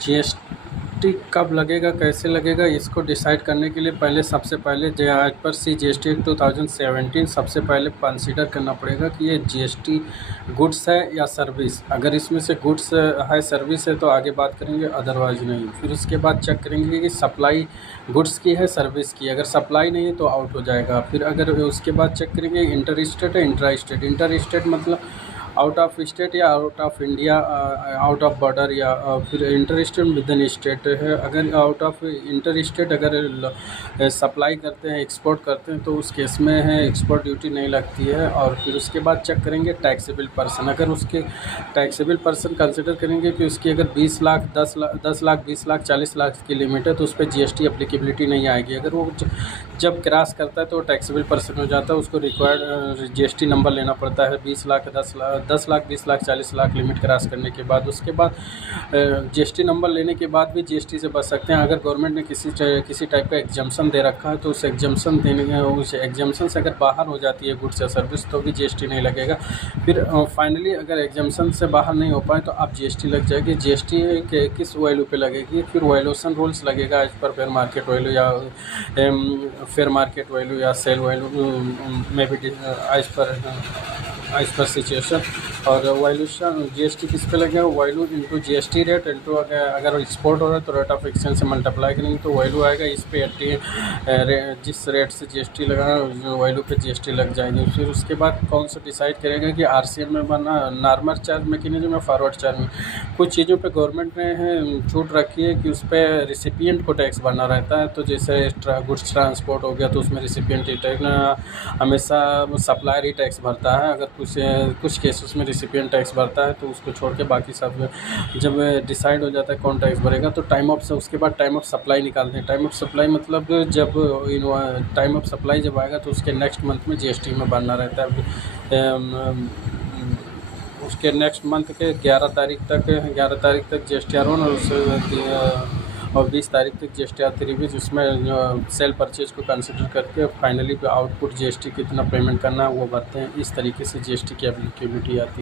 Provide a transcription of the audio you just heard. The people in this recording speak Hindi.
जीएसटी कब लगेगा, कैसे लगेगा, इसको डिसाइड करने के लिए पहले सबसे पहले जो आज पर जीएसटी 2017 सबसे पहले कंसीडर करना पड़ेगा कि ये जीएसटी गुड्स है या सर्विस। अगर इसमें से गुड्स है, सर्विस है तो आगे बात करेंगे, अदरवाइज नहीं। फिर उसके बाद चेक करेंगे कि सप्लाई गुड्स की है सर्विस की, अगर सप्लाई नहीं है तो आउट हो जाएगा। फिर अगर उसके बाद चेक करेंगे इंटर स्टेट है इंट्रा स्टेट। इंटर स्टेट मतलब आउट ऑफ स्टेट या out of India, out of border, या फिर inter state with in state है। अगर आउट ऑफ इंटर स्टेट अगर सप्लाई करते हैं, एक्सपोर्ट करते हैं तो उस केस में है एक्सपोर्ट ड्यूटी नहीं लगती है। और फिर उसके बाद चेक करेंगे टैक्सेबल पर्सन। अगर उसके टैक्सेबल पर्सन कंसिडर करेंगे कि उसकी अगर 20 लाख 10 लाख 20 लाख 40 लाख की लिमिट है तो उस पर जीएसटी एप्लीकेबिलिटी नहीं आएगी। अगर वो जब क्रॉस करता है तो टैक्सेबल पर्सन हो जाता है, उसको रिक्वायर्ड जीएसटी नंबर लेना पड़ता है 20 लाख 10 लाख 20 लाख 40 लाख लिमिट क्रॉस करने के बाद। उसके बाद जीएसटी नंबर लेने के बाद भी जीएसटी से बच सकते हैं। अगर गवर्नमेंट ने किसी टाइप का एग्जम्पशन दे रखा है तो उस एग्जम्पशन उस एग्जम्पशन से अगर बाहर हो जाती है गुड्स या सर्विस तो भी जीएसटी नहीं लगेगा। फिर फाइनली अगर एग्जम्पशन से बाहर नहीं हो पाए तो अब जीएसटी लग जाएगी। जीएसटी किस वैल्यू पे लगेगी, फिर वैल्यूएशन रूल्स लगेगा as per fair market value या फेयर मार्केट वैल्यू या सेल वैल्यू में भी एज पर सिचुएशन। और वैल्यूशन जीएसटी किस पे लगेगा, value into GST rate into अगर एक्सपोर्ट हो रहा है तो रेट ऑफ एक्सचेंज से मल्टीप्लाई करेंगे तो वैल्यू आएगा। इस पे 80 जिस रेट से जीएसटी लगा वैल्यू पे जीएसटी लग जाएगी। फिर उसके बाद कौन सा डिसाइड करेगा कि आरसीएम में बनना, नॉर्मल चार्ज मैकेनिज्म या फॉरवर्ड चार्ज में। कुछ चीज़ों पे गवर्नमेंट ने छूट रखी है कि उस पर रिसिपिएंट को टैक्स भरना रहता है। तो जैसे गुड्स ट्रांसपोर्ट हो गया तो उसमें रिसिपिएंट ही टैक्स, हमेशा सप्लायर ही टैक्स भरता है। अगर कुछ केसेस में रिसिपिएंट टैक्स भरता है तो उसको छोड़ के बाकी सब जब डिसाइड हो जाता है कौन टैक्स भरेगा तो टाइम ऑफ, उसके बाद टाइम ऑफ सप्लाई निकालते हैं। टाइम ऑफ सप्लाई मतलब जब टाइम ऑफ सप्लाई जब आएगा तो उसके नेक्स्ट मंथ में जीएसटी में भरना रहता है। उसके नेक्स्ट मंथ के 11 तारीख तक जीएसटी आर 1 और 20 तारीख तक जीएसटी आर 3 भी, जिसमें सेल परचेज को कंसिडर करके फाइनली आउटपुट जीएसटी कितना पेमेंट करना है वो भरते हैं। इस तरीके से जीएसटी की एप्लीकेबिलिटी आती है।